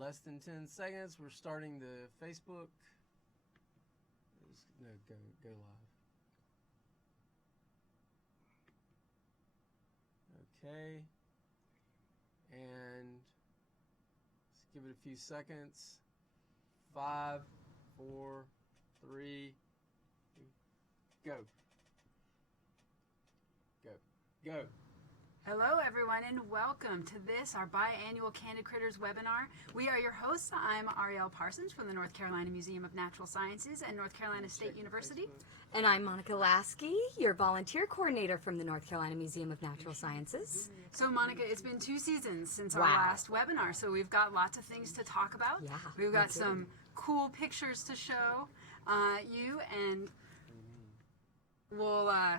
less than 10 seconds. We're starting the Facebook. No, go live. Okay. And let's give it a few seconds. 5, 4, 3, go. Go. Go. Hello everyone and welcome to this, our biannual Candid Critters webinar. We are your hosts. I'm Arielle Parsons from the North Carolina Museum of Natural Sciences and North Carolina State University. And I'm Monica Lasky, your volunteer coordinator from the North Carolina Museum of Natural Sciences. So Monica, it's been 2 seasons since our last webinar, so we've got lots of things to talk about. Yeah, we've got some cool pictures to show you, and well,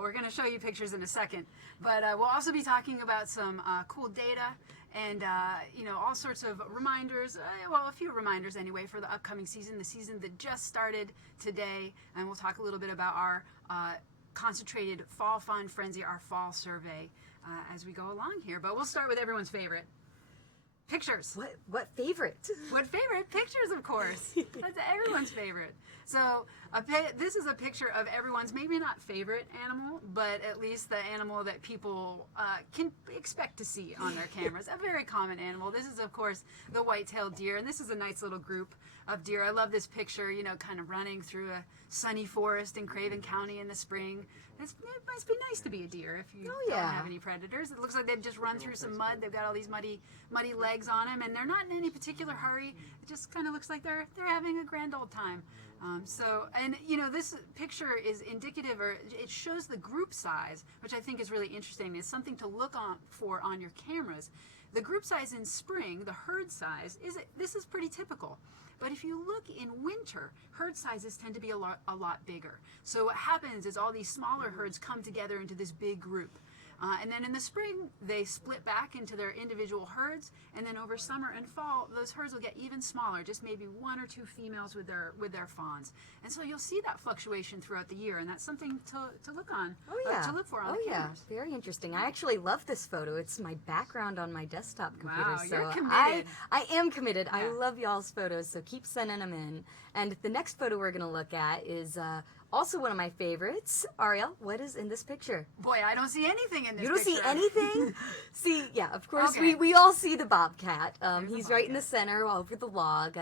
we're going to show you pictures in a second, but we'll also be talking about some cool data and, all sorts of reminders, a few reminders anyway for the upcoming season, the season that just started today, and we'll talk a little bit about our concentrated fall fun frenzy, our fall survey as we go along here. But we'll start with everyone's favorite. Pictures. What favorite? What favorite? Pictures, of course. That's everyone's favorite. So this is a picture of everyone's, maybe not favorite animal, but at least the animal that people can expect to see on their cameras. A very common animal. This is, of course, the white-tailed deer, and this is a nice little group of deer. I love this picture, kind of running through a sunny forest in Craven County in the spring. It must be nice to be a deer if you don't have any predators. It looks like they've just run through some mud. They've got all these muddy legs on them, and they're not in any particular hurry. It just kind of looks like they're having a grand old time. This picture is indicative, or it shows the group size, which I think is really interesting. It's something to look for on your cameras. The group size in spring, the herd size, this is pretty typical. But if you look in winter, herd sizes tend to be a lot bigger. So what happens is all these smaller herds come together into this big group. And then in the spring, they split back into their individual herds, and then over summer and fall, those herds will get even smaller, just maybe 1 or 2 females with their fawns. And so you'll see that fluctuation throughout the year, and that's something to look on, to look for on the cameras. Very interesting. I actually love this photo. It's my background on my desktop computer. Wow, so you're committed. I am committed. Yeah. I love y'all's photos, so keep sending them in. And the next photo we're going to look at is also one of my favorites. Arielle, what is in this picture? Boy, I don't see anything in this picture. You don't see anything? See, yeah, of course, Okay. we all see the bobcat. He's the right in the center over the log.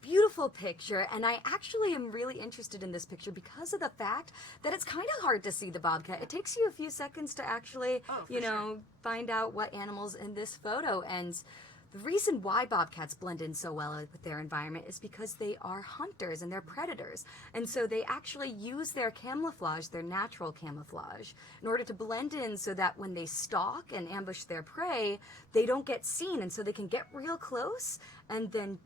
Beautiful picture, and I actually am really interested in this picture because of the fact that it's kind of hard to see the bobcat. It takes you a few seconds to actually, find out what animal's in this photo, and the reason why bobcats blend in so well with their environment is because they are hunters and they're predators. And so they actually use their camouflage, their natural camouflage, in order to blend in so that when they stalk and ambush their prey, they don't get seen. And so they can get real close and then,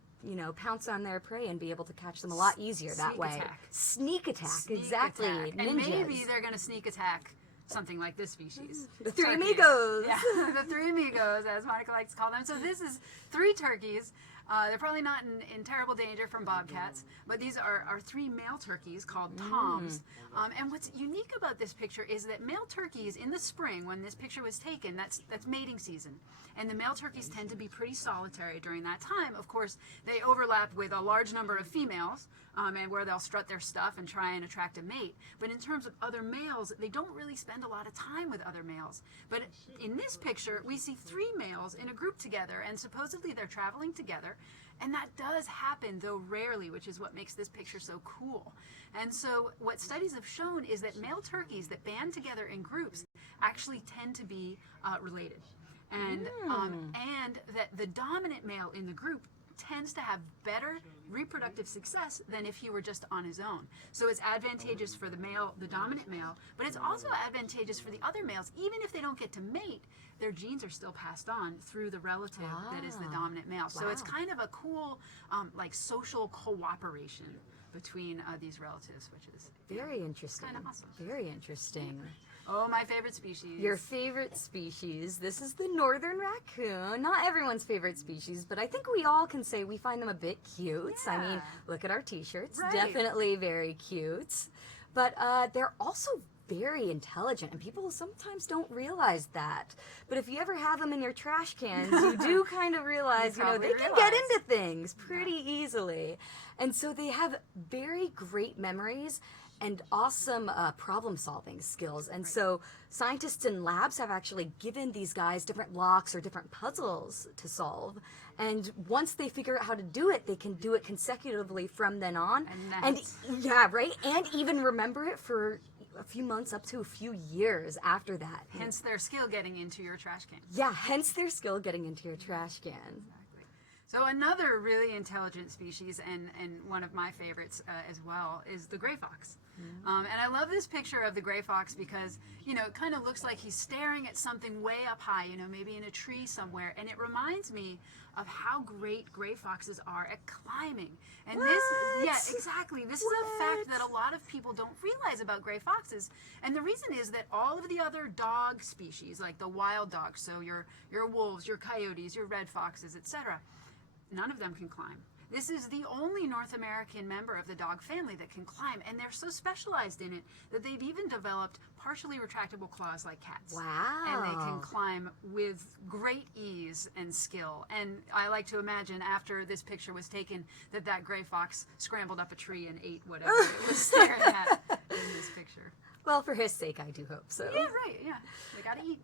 pounce on their prey and be able to catch them a lot easier that way. Sneak attack, exactly. Attack. And Ninjas. maybe they're going to sneak attack something like this species. The three Turkeys. amigos. Yeah, the 3 amigos, as Monica likes to call them. So this is 3 turkeys. They're probably not in terrible danger from bobcats, but these are 3 male turkeys called toms. And what's unique about this picture is that male turkeys in the spring, when this picture was taken, that's mating season. And the male turkeys tend to be pretty solitary during that time. Of course, they overlap with a large number of females, and where they'll strut their stuff and try and attract a mate. But in terms of other males, they don't really spend a lot of time with other males. But in this picture, we see 3 males in a group together, and supposedly they're traveling together. And that does happen, though rarely, which is what makes this picture so cool. And so what studies have shown is that male turkeys that band together in groups actually tend to be related. And that the dominant male in the group tends to have better reproductive success than if he were just on his own. So it's advantageous for the male, the dominant male, but it's also advantageous for the other males. Even if they don't get to mate, their genes are still passed on through the relative that is the dominant male. So it's kind of a cool social cooperation between these relatives, which is Very interesting. kind of awesome. Very interesting. Oh, my favorite species. Your favorite species. This is the northern raccoon. Not everyone's favorite species, but I think we all can say we find them a bit cute. I mean, look at our t-shirts. Right. Definitely very cute. But they're also very intelligent, and people sometimes don't realize that. But if you ever have them in your trash cans, you do kind of realize, you know, they can get into things pretty easily. And so they have very great memories and awesome problem-solving skills. And so scientists in labs have actually given these guys different locks or different puzzles to solve. And once they figure out how to do it, they can do it consecutively from then on. And yeah, right? And even remember it for a few months up to a few years after that. Hence their skill getting into your trash can. Yeah, hence their skill getting into your trash can. Exactly. So another really intelligent species, and one of my favorites as well, is the gray fox. And I love this picture of the gray fox because, you know, it kind of looks like he's staring at something way up high, you know, maybe in a tree somewhere. And it reminds me of how great gray foxes are at climbing. And yeah, exactly. This is a fact that a lot of people don't realize about gray foxes. And the reason is that all of the other dog species, like the wild dogs, so your wolves, your coyotes, your red foxes, etc., none of them can climb. This is the only North American member of the dog family that can climb, and they're so specialized in it that they've even developed partially retractable claws like cats. Wow. And they can climb with great ease and skill. And I like to imagine after this picture was taken that gray fox scrambled up a tree and ate whatever it was staring at in this picture. Well, for his sake, I do hope so. Yeah, right, yeah. They gotta eat.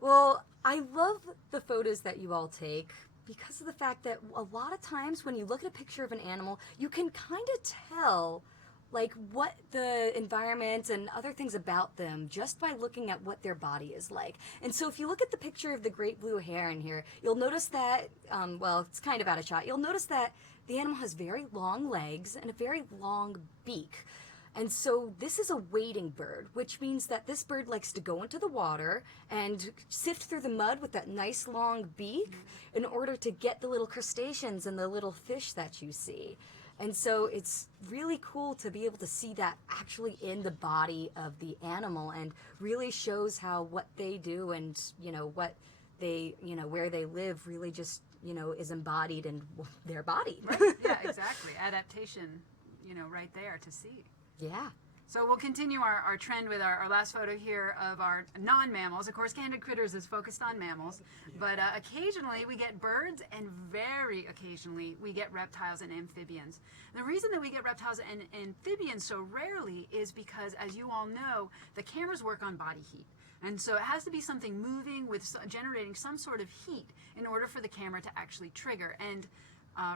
Well, I love the photos that you all take, because of the fact that a lot of times when you look at a picture of an animal, you can kind of tell like what the environment and other things about them just by looking at what their body is like. And so if you look at the picture of the great blue heron here, you'll notice that, well, it's kind of out of shot, you'll notice that the animal has very long legs and a very long beak. And so this is a wading bird, which means that this bird likes to go into the water and sift through the mud with that nice long beak in order to get the little crustaceans and the little fish that you see. And so it's really cool to be able to see that actually in the body of the animal, and really shows how what they do and, you know, what they, you know, where they live really just, you know, is embodied in their body. Right, yeah, exactly. Adaptation, you know, right there to see. Yeah. So we'll continue our trend with our last photo here of our non-mammals. Of course, Candid Critters is focused on mammals, but occasionally we get birds, and very occasionally we get reptiles and amphibians. The reason that we get reptiles and amphibians so rarely is because, as you all know, the cameras work on body heat. And so it has to be something moving with generating some sort of heat in order for the camera to actually trigger. And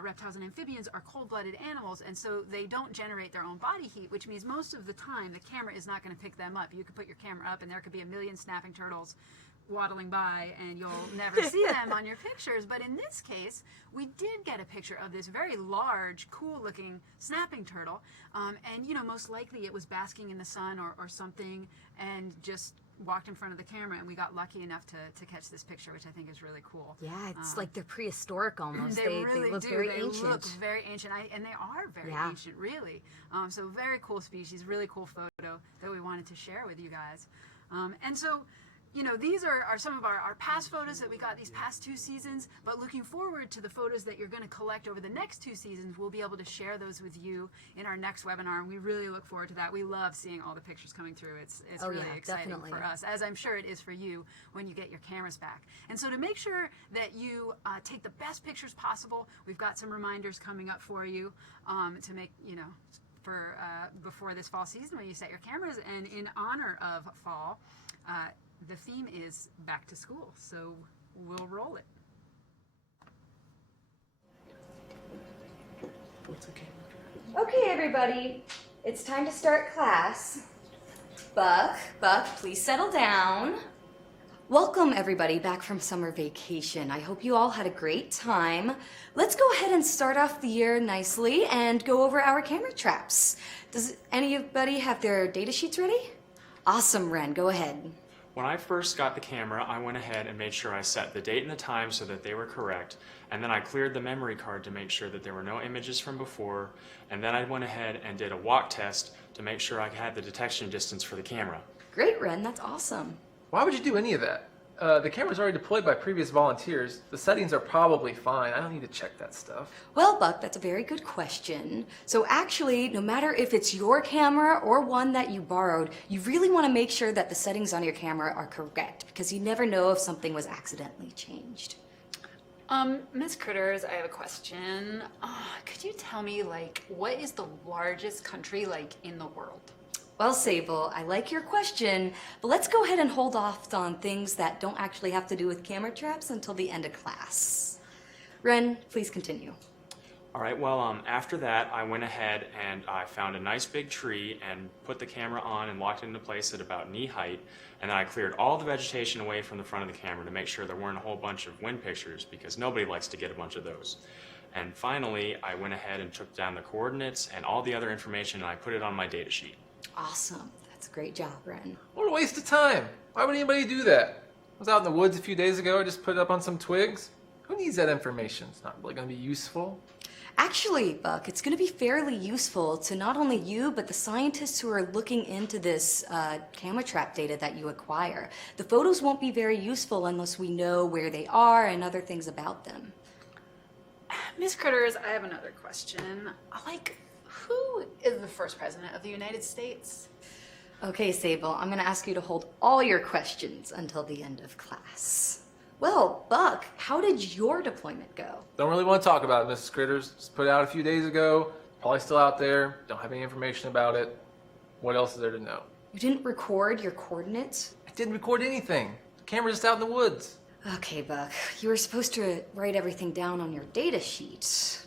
reptiles and amphibians are cold-blooded animals, and so they don't generate their own body heat, which means most of the time the camera is not going to pick them up. You could put your camera up and there could be a million snapping turtles waddling by and you'll never see them on your pictures. But in this case, we did get a picture of this very large, cool-looking snapping turtle, and you know, most likely it was basking in the sun or something and just walked in front of the camera, and we got lucky enough to catch this picture, which I think is really cool. Yeah, it's like they're prehistoric almost. They really look do. very they ancient. look very ancient, and they are very ancient, really. So very cool species, really cool photo that we wanted to share with you guys. And so, you know, these are some of our past photos that we got these past 2 seasons, but looking forward to the photos that you're going to collect over the next 2 seasons. We'll be able to share those with you in our next webinar, and we really look forward to that. We love seeing all the pictures coming through. It's really exciting for us, as I'm sure it is for you when you get your cameras back. And so to make sure that you take the best pictures possible, we've got some reminders coming up for you to make, you know, for before this fall season when you set your cameras. And in honor of fall, the theme is back to school, so we'll roll it. Okay, everybody, it's time to start class. Buck, please settle down. Welcome, everybody, back from summer vacation. I hope you all had a great time. Let's go ahead and start off the year nicely and go over our camera traps. Does anybody have their data sheets ready? Awesome, Ren, go ahead. When I first got the camera, I went ahead and made sure I set the date and the time so that they were correct, and then I cleared the memory card to make sure that there were no images from before, and then I went ahead and did a walk test to make sure I had the detection distance for the camera. Great, Ren, that's awesome. Why would you do any of that? The camera's already deployed by previous volunteers. The settings are probably fine. I don't need to check that stuff. Well, Buck, that's a very good question. So actually, no matter if it's your camera or one that you borrowed, you really want to make sure that the settings on your camera are correct, because you never know if something was accidentally changed. Miss Critters, I have a question. Could you tell me, like, what is the largest country, like, in the world? Well, Sable, I like your question, but let's go ahead and hold off on things that don't actually have to do with camera traps until the end of class. Ren, please continue. All right, well, after that, I went ahead and I found a nice big tree and put the camera on and locked it into place at about knee height. And then I cleared all the vegetation away from the front of the camera to make sure there weren't a whole bunch of wind pictures, because nobody likes to get a bunch of those. And finally, I went ahead and took down the coordinates and all the other information, and I put it on my data sheet. Awesome. That's a great job, Ren. What a waste of time. Why would anybody do that? I was out in the woods a few days ago. I just put it up on some twigs. Who needs that information? It's not really going to be useful. Actually, Buck, it's going to be fairly useful to not only you, but the scientists who are looking into this camera trap data that you acquire. The photos won't be very useful unless we know where they are and other things about them. Miss Critters, I have another question. Like, who is the first president of the United States? Okay, Sable, I'm going to ask you to hold all your questions until the end of class. Well, Buck, how did your deployment go? Don't really want to talk about it, Mrs. Critters. Just put it out a few days ago. Probably still out there. Don't have any information about it. What else is there to know? You didn't record your coordinates? I didn't record anything. The camera's just out in the woods. Okay, Buck, you were supposed to write everything down on your data sheet.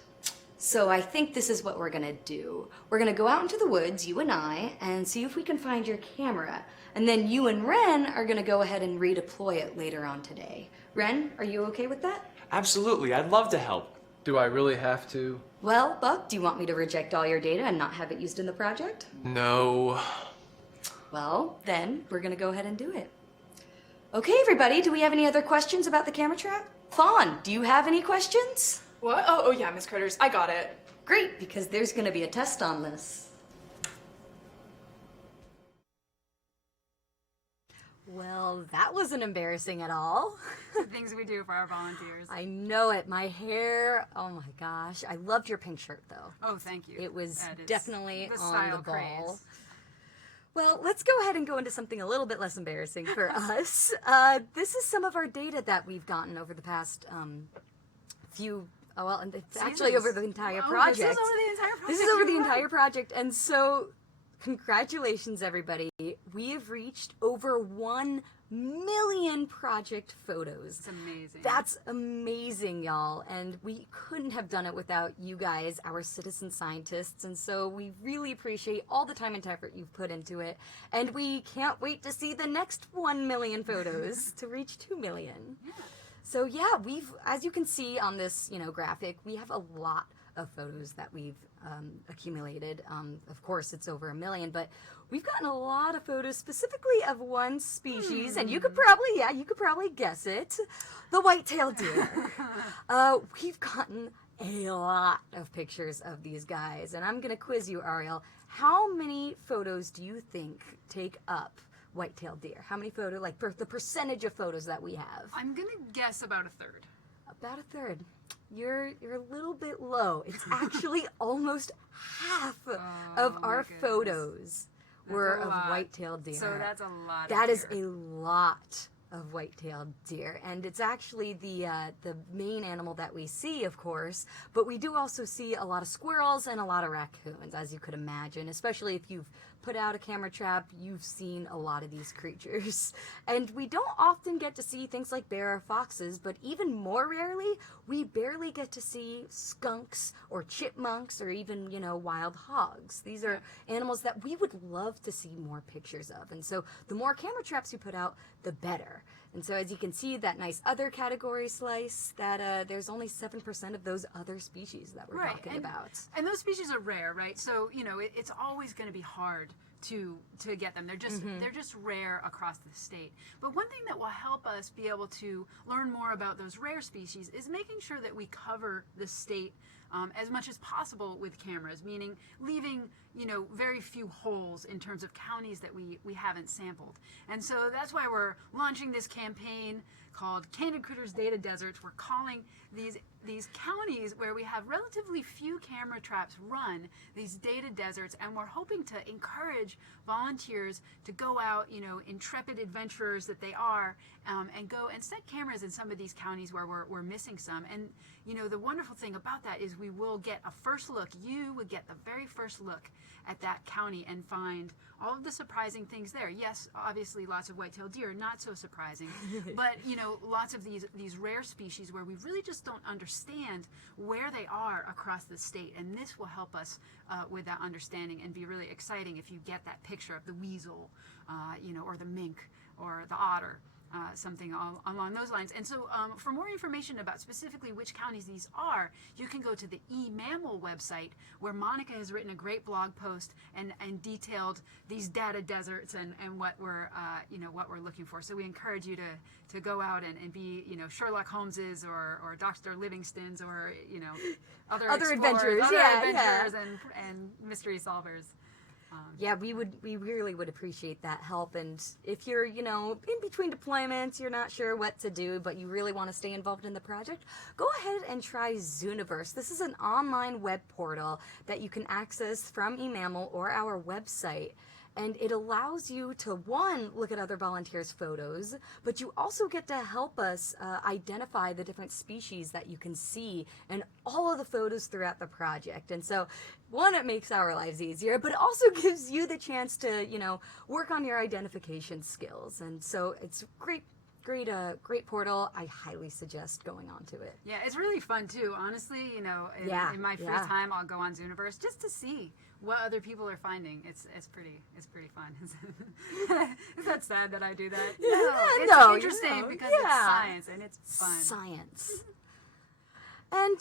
So I think this is what we're gonna do. We're gonna go out into the woods, you and I, and see if we can find your camera. And then you and Ren are gonna go ahead and redeploy it later on today. Ren, are you okay with that? Absolutely, I'd love to help. Do I really have to? Well, Buck, do you want me to reject all your data and not have it used in the project? No. Well, then we're gonna go ahead and do it. Okay, everybody, do we have any other questions about the camera trap? Fawn, do you have any questions? What? Oh yeah, Miss Critters, I got it. Great, because there's gonna be a test on this. Well, that wasn't embarrassing at all. The things we do for our volunteers. I know it. My hair, oh my gosh. I loved your pink shirt, though. Oh, thank you. It was That is definitely the on style the ball. craze. Well, let's go ahead and go into something a little bit less embarrassing for us. This is some of our data that we've gotten over the past few, well, and it's actually Seasons. over the entire Oh, project. This is over the entire project. This is over the you're right. entire project, and so congratulations, everybody. We have reached over 1 million project photos. It's amazing. That's amazing, y'all, and we couldn't have done it without you guys, our citizen scientists, and so we really appreciate all the time and effort you've put into it, and we can't wait to see the next 1 million photos to reach 2 million. Yeah. So yeah, we've, as you can see on this, graphic, we have a lot of photos that we've accumulated. Of course, it's over 1 million, but we've gotten a lot of photos specifically of one species, and you could probably guess it, the white-tailed deer. We've gotten a lot of pictures of these guys, and I'm gonna quiz you, Ariel. How many photos do you think take up white-tailed deer? How many photos, like the percentage of photos that we have? I'm gonna guess about a third. About a third. You're a little bit low. It's actually almost half of my our goodness. photos were That's a of lot. white-tailed deer. So that's a lot. That of is deer. a lot of white-tailed deer, and it's actually the main animal that we see, of course, but we do also see a lot of squirrels and a lot of raccoons, as you could imagine. Especially if you've put out a camera trap, you've seen a lot of these creatures. And we don't often get to see things like bear or foxes, but even more rarely, we barely get to see skunks or chipmunks or even, wild hogs. These are animals that we would love to see more pictures of. And so the more camera traps you put out, the better. And so as you can see, that nice other category slice, that there's only 7% of those other species that we're talking about. And those species are rare, right? So it's always going to be hard to get them. They're just rare across the state. But one thing that will help us be able to learn more about those rare species is making sure that we cover the state as much as possible with cameras, meaning leaving very few holes in terms of counties that we haven't sampled. And so that's why we're launching this campaign campaign called Candid Critters Data Deserts. We're calling these counties where we have relatively few camera traps run these data deserts, and we're hoping to encourage volunteers to go out, intrepid adventurers that they are, and go and set cameras in some of these counties where we're missing some. And the wonderful thing about that is we will get a first look. You would get the very first look at that county and find all of the surprising things there. Yes, obviously lots of white-tailed deer, not so surprising, but lots of these rare species where we really just don't understand where they are across the state, and this will help us with that understanding and be really exciting if you get that picture of the weasel, or the mink or the otter. Something along those lines. And so for more information about specifically which counties these are, you can go to the eMammal website, where Monica has written a great blog post and detailed these data deserts and what we're what we're looking for. So we encourage you to go out and be Sherlock Holmeses or Dr. Livingstons or other adventurers, other yeah, adventurers and mystery solvers. Yeah, we really would appreciate that help. And if you're, in between deployments, you're not sure what to do, but you really want to stay involved in the project, go ahead and try Zooniverse. This is an online web portal that you can access from eMammal or our website. And it allows you to, one, look at other volunteers' photos, but you also get to help us identify the different species that you can see in all of the photos throughout the project. And so, one, it makes our lives easier, but it also gives you the chance to, work on your identification skills. And so it's great portal. I highly suggest going on to it. Yeah, it's really fun too. Honestly, in my free time, I'll go on Zooniverse just to see what other people are finding. It's pretty fun. Is that sad that I do that? No, it's interesting because it's science and it's fun. Science. And,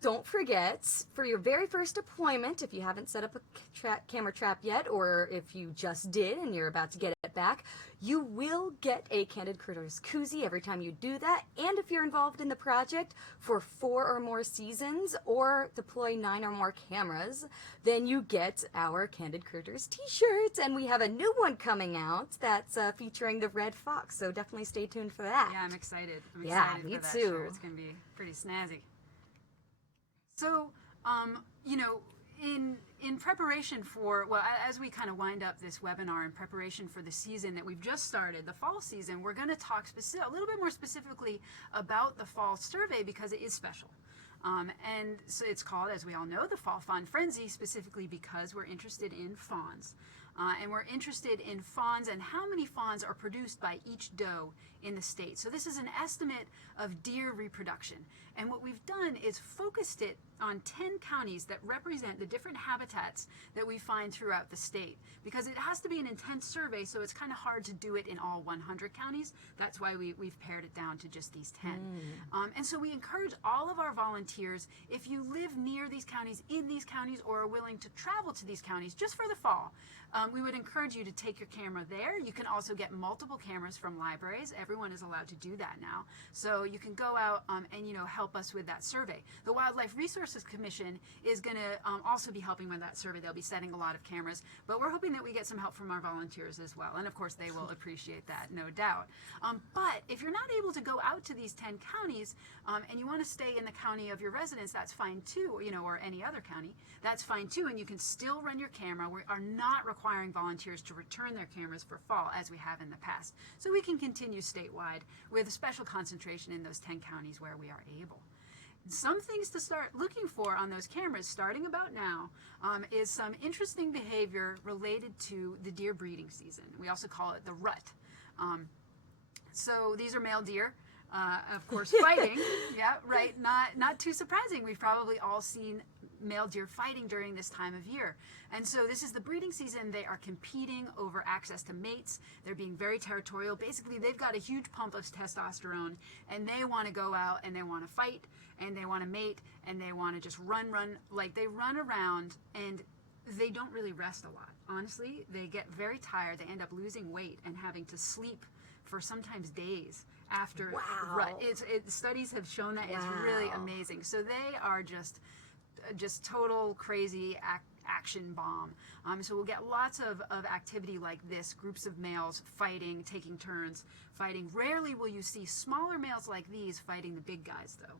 don't forget, for your very first deployment, if you haven't set up a camera trap yet, or if you just did and you're about to get it back, you will get a Candid Critters koozie every time you do that. And if you're involved in the project for 4 or more seasons or deploy 9 or more cameras, then you get our Candid Critters t-shirts. And we have a new one coming out that's featuring the red fox, so definitely stay tuned for that. Yeah, I'm excited. Yeah, for me that too. Shirt. It's going to be pretty snazzy. So, in preparation for, as we kind of wind up this webinar in preparation for the season that we've just started, the fall season, we're going to talk a little bit more specifically about the fall survey because it is special. And so it's called, as we all know, the Fall Fawn Frenzy, specifically because we're interested in fawns. And we're interested in fawns and how many fawns are produced by each doe in the state. So this is an estimate of deer reproduction. And what we've done is focused it on 10 counties that represent the different habitats that we find throughout the state. Because it has to be an intense survey, so it's kind of hard to do it in all 100 counties. That's why we've pared it down to just these 10. And so we encourage all of our volunteers, if you live near these counties, in these counties, or are willing to travel to these counties just for the fall, we would encourage you to take your camera there. You can also get multiple cameras from libraries. Everyone is allowed to do that now. So you can go out and help us with that survey. The Wildlife Resources Commission is going to also be helping with that survey. They'll be setting a lot of cameras, but we're hoping that we get some help from our volunteers as well. And of course, they will appreciate that, no doubt. But if you're not able to go out to these 10 counties and you want to stay in the county of your residence, that's fine too, or any other county, that's fine too. And you can still run your camera. We are not requiring volunteers to return their cameras for fall as we have in the past. So we can continue statewide with a special concentration in those 10 counties where we are able. Some things to start looking for on those cameras, starting about now, is some interesting behavior related to the deer breeding season. We also call it the rut. So these are male deer, of course, fighting. Yeah, right. Not too surprising. We've probably all seen male deer fighting during this time of year. And so this is the breeding season. They are competing over access to mates. They're being very territorial. Basically, they've got a huge pump of testosterone, and they want to go out and they want to fight and they want to mate and they want to just run, like they run around, and they don't really rest a lot. Honestly, they get very tired. They end up losing weight and having to sleep for sometimes days after rut. Studies have shown that. It's really amazing. So they are just total crazy action bomb. So we'll get lots of activity like this, groups of males fighting, taking turns fighting. Rarely will you see smaller males like these fighting the big guys, though.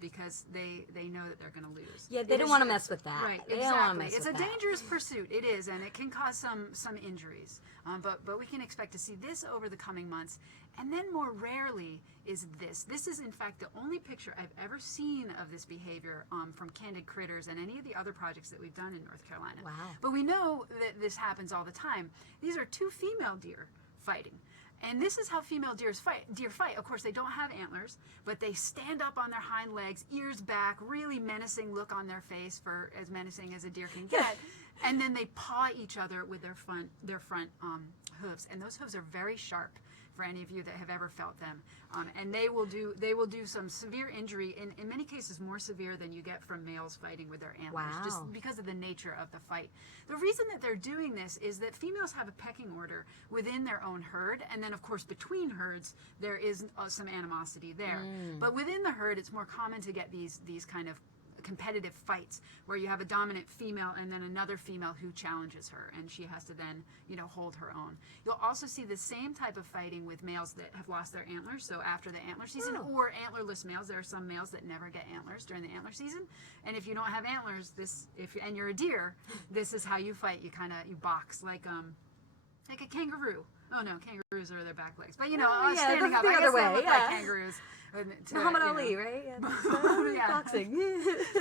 Because they know that they're going to lose. Yeah, they don't want to mess with that. Right, They exactly. don't want to mess It's with a that. dangerous pursuit. It is, and it can cause some injuries. But we can expect to see this over the coming months. And then more rarely is this. This is, in fact, the only picture I've ever seen of this behavior from Candid Critters and any of the other projects that we've done in North Carolina. Wow. But we know that this happens all the time. These are two female deer fighting. And this is how female deer fight. Of course, they don't have antlers, but they stand up on their hind legs, ears back, really menacing look on their face, for as menacing as a deer can get. And then they paw each other with their front hooves, and those hooves are very sharp. For any of you that have ever felt them, and they will do some severe injury, in many cases more severe than you get from males fighting with their antlers, Wow. just because of the nature of the fight. The reason that they're doing this is that females have a pecking order within their own herd, and then of course between herds there is some animosity there. But within the herd, it's more common to get these kind of competitive fights where you have a dominant female and then another female who challenges her, and she has to then hold her own. You'll also see the same type of fighting with males that have lost their antlers, so after the antler season, or antlerless males. There are some males that never get antlers during the antler season, and if you don't have antlers, and you're a deer, this is how you fight. You box like a kangaroo. Oh no, kangaroos are their back legs, but yeah, standing that's up, the I other guess they way, look yeah. like kangaroos. Muhammad Ali, right? Yeah, that's, Yeah. boxing.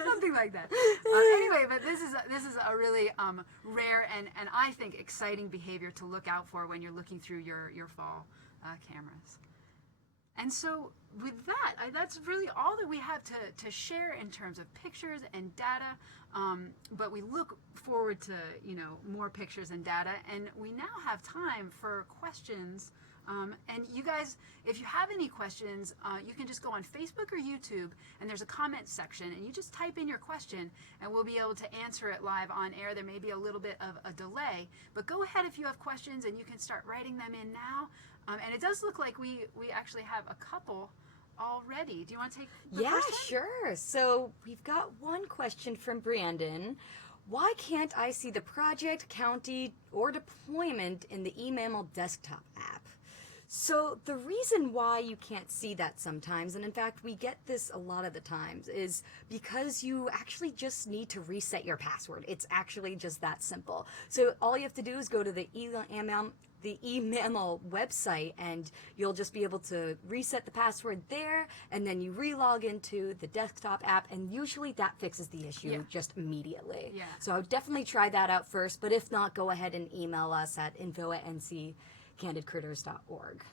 Something like that. Anyway, but this is a really rare and I think exciting behavior to look out for when you're looking through your fall cameras. And so with that, that's really all that we have to share in terms of pictures and data. But we look forward to more pictures and data, and we now have time for questions. And you guys, if you have any questions, you can just go on Facebook or YouTube, and there's a comment section, and you just type in your question, and we'll be able to answer it live on air. There may be a little bit of a delay, but go ahead if you have questions, and you can start writing them in now. And it does look like we actually have a couple already. Do you want to take the Yeah, first one? sure. So we've got one question from Brandon. Why can't I see the project, county, or deployment in the eMammal desktop app? So the reason why you can't see that sometimes, and in fact we get this a lot of the times, is because you actually just need to reset your password. It's actually just that simple. So all you have to do is go to the eMammal website, and you'll just be able to reset the password there, and then you re-log into the desktop app, and usually that fixes the issue just immediately. Yeah. So I would definitely try that out first, but if not, go ahead and email us at info@ncandidcritters.org.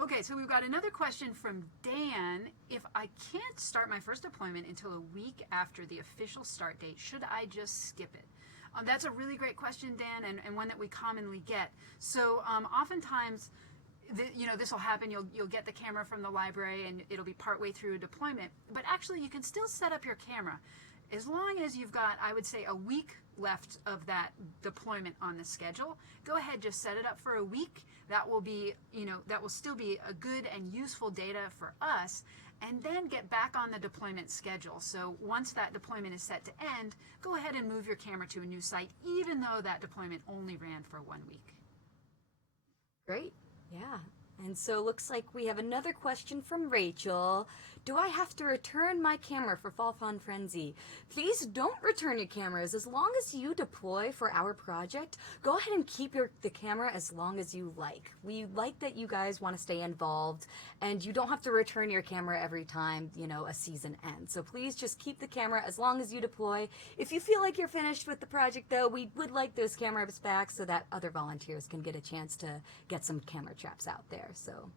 Okay, so we've got another question from Dan. If I can't start my first deployment until a week after the official start date, should I just skip it? That's a really great question, Dan, and one that we commonly get. So oftentimes, this will happen. You'll get the camera from the library, and it'll be partway through a deployment. But actually, you can still set up your camera as long as you've got, I would say, a week left of that deployment on the schedule. Go ahead, just set it up for a week. That will be, that will still be a good and useful data for us. And then get back on the deployment schedule. So once that deployment is set to end, go ahead and move your camera to a new site, even though that deployment only ran for 1 week. Great. Yeah. And so it looks like we have another question from Rachel. Do I have to return my camera for Fall Fun Frenzy? Please don't return your cameras. As long as you deploy for our project, go ahead and keep the camera as long as you like. We like that you guys want to stay involved, and you don't have to return your camera every time, a season ends. So please just keep the camera as long as you deploy. If you feel like you're finished with the project, though, we would like those cameras back so that other volunteers can get a chance to get some camera traps out there. So.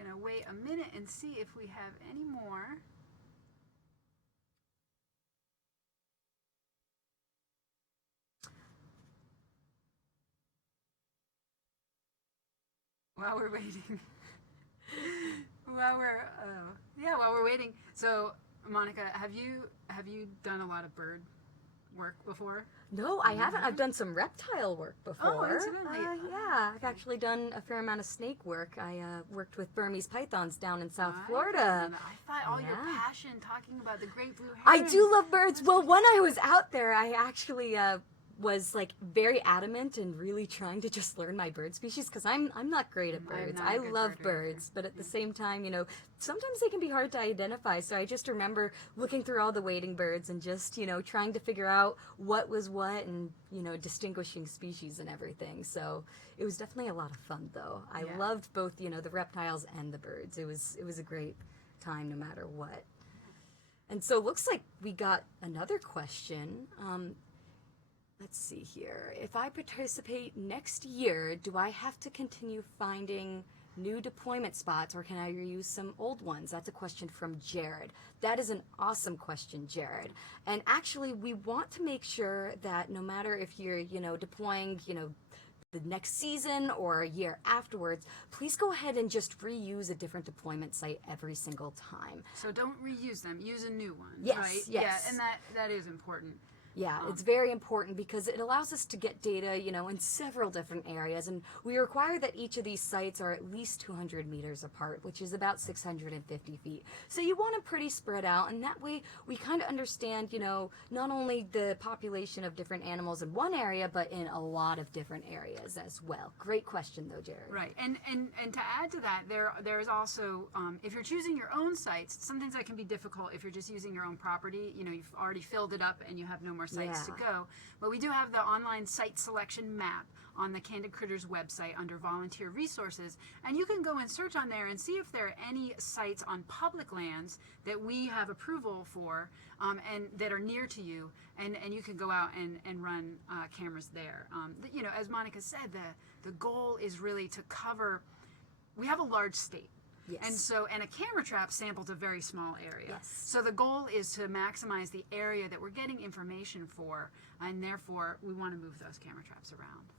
Gonna wait a minute and see if we have any more. While we're waiting. while we're waiting. So, Monica, have you done a lot of bird work before? No, I haven't. I've done some reptile work before. incidentally. Yeah, I've actually done a fair amount of snake work. I worked with Burmese pythons down in South Florida. I thought all your Yeah. passion talking about the great blue heron. I do love birds. Well, when I was out there, I actually was like very adamant and really trying to just learn my bird species because I'm not great at birds. not a I good love birder birds, but at the same time, you know, sometimes they can be hard to identify. So I just remember looking through all the wading birds and just, you know, trying to figure out what was what and, you know, distinguishing species and everything. So it was definitely a lot of fun though. I Yeah. loved both, you know, the reptiles and the birds. It was a great time no matter what. And so it looks like we got another question. Let's see here. If I participate next year, do I have to continue finding new deployment spots or can I reuse some old ones? That's a question from Jared. That is an awesome question, Jared. And actually, we want to make sure that no matter if you're, you know, deploying, you know, the next season or a year afterwards, please go ahead and just reuse a different deployment site every single time. So don't reuse them. Use a new one. Yes, Right? yes. Yeah, and that is important. Yeah, it's very important because it allows us to get data, you know, in several different areas. And we require that each of these sites are at least 200 meters apart, which is about 650 feet. So you want them pretty spread out. And that way we kind of understand, you know, not only the population of different animals in one area, but in a lot of different areas as well. Great question, though, Jared. Right, and to add to that, there is also if you're choosing your own sites, sometimes that can be difficult if you're just using your own property. You know, you've already filled it up and you have no more sites to Yeah. go. But we do have the online site selection map on the Candid Critters website under volunteer resources, and you can go and search on there and see if there are any sites on public lands that we have approval for and that are near to you, and you can go out and run cameras there. You know, as Monica said, the goal is really to cover. We have a large state. Yes. And a camera trap samples a very small area. Yes. So the goal is to maximize the area that we're getting information for, and therefore we want to move those camera traps around.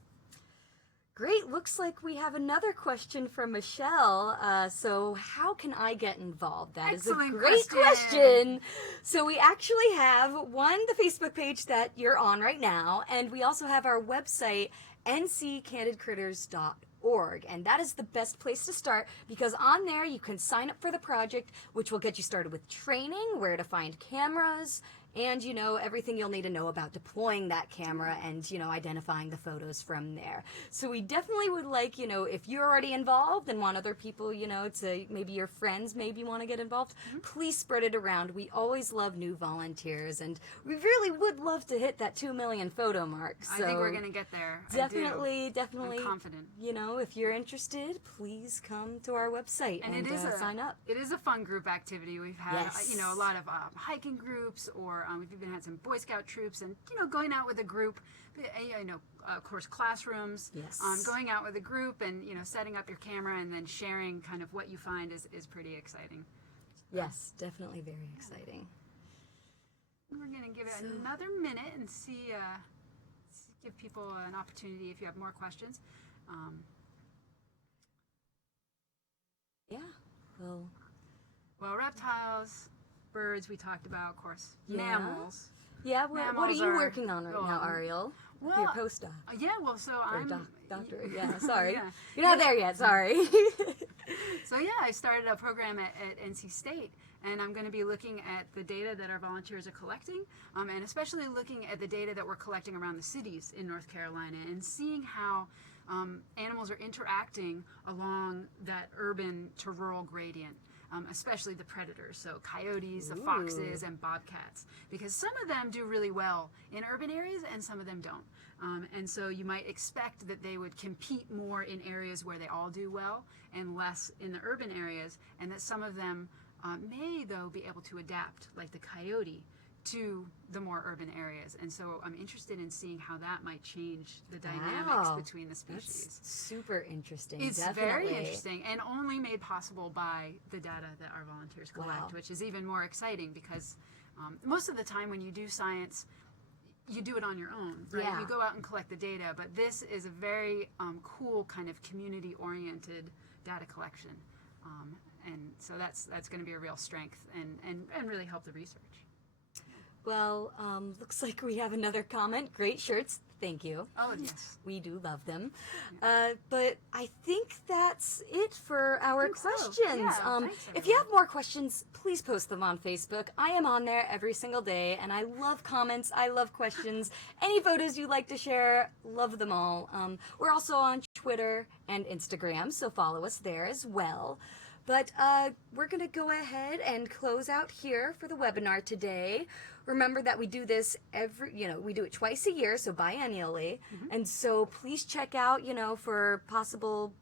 Great. Looks like we have another question from Michelle. So how can I get involved? That is Excellent a great question. So we actually have the Facebook page that you're on right now, and we also have our website, nccandidcritters.org, and that is the best place to start because on there you can sign up for the project, which will get you started with training, where to find cameras, and, you know, everything you'll need to know about deploying that camera and, you know, identifying the photos from there. So we definitely would like, you know, if you're already involved and want other people, you know, to maybe your friends maybe want to get involved, please spread it around. We always love new volunteers, and we really would love to hit that 2 million photo mark. So I think we're going to get there. definitely, I'm confident. you know, if you're interested, please come to our website and, it is sign up. It is a fun group activity. We've had, Yes. you know, a lot of hiking groups, or we've even had some Boy Scout troops, and, you know, going out with a group, you know, of course, classrooms, Yes. going out with a group and, you know, setting up your camera and then sharing kind of what you find is pretty exciting. Yes, definitely very exciting. We're going to give it another minute and see, give people an opportunity if you have more questions. Yeah, well, Well, reptiles, birds we talked about, of course. Yeah. Mammals. yeah, what are Mammals you are working on right now, Ariel? Well, For your postdoc. Yeah, well, so Or I'm... doctorate, yeah, sorry. Yeah. You're not there yet, sorry. So yeah, I started a program at NC State, and I'm going to be looking at the data that our volunteers are collecting, and especially looking at the data that we're collecting around the cities in North Carolina and seeing how animals are interacting along that urban to rural gradient. Especially the predators, so coyotes, the foxes, and bobcats, because some of them do really well in urban areas and some of them don't. And so you might expect that they would compete more in areas where they all do well and less in the urban areas, and that some of them may, though, be able to adapt, like the coyote, to the more urban areas. And so I'm interested in seeing how that might change the dynamics Wow. between the species. That's super interesting. It's definitely. very interesting, and only made possible by the data that our volunteers collect, Wow. which is even more exciting because most of the time when you do science, you do it on your own, right? Yeah. You go out and collect the data, but this is a very cool kind of community-oriented data collection, and so that's going to be a real strength and really help the research. Well, looks like we have another comment. Great shirts. Thank you. Oh, yes. We do love them. But I think that's it for our think so. questions. Yeah, thanks, If you have more questions, please post them on Facebook. I am on there every single day, and I love comments. I love questions. Any photos you'd like to share, love them all. We're also on Twitter and Instagram, so follow us there as well. But we're going to go ahead and close out here for the webinar today. Remember that we do this we do it twice a year, so biennially. And so please check out, for possible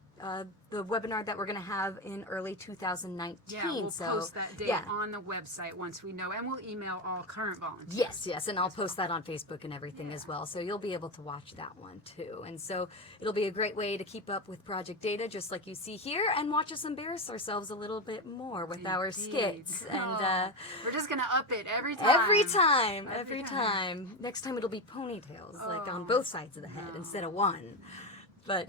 the webinar that we're going to have in early 2019. Yeah, we'll so, post that date on the website once we know, and we'll email all current volunteers. Yes, and I'll post that on Facebook and everything as well, so you'll be able to watch that one too. And so it'll be a great way to keep up with Project Data, just like you see here, and watch us embarrass ourselves a little bit more with our Indeed. skits. And we're just gonna up it every time. every time. Next time it'll be ponytails, like on both sides of the head instead of one. But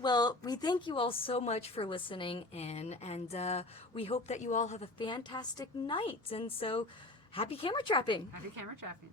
well, we thank you all so much for listening in, and we hope that you all have a fantastic night. And so, happy camera trapping. Happy camera trapping.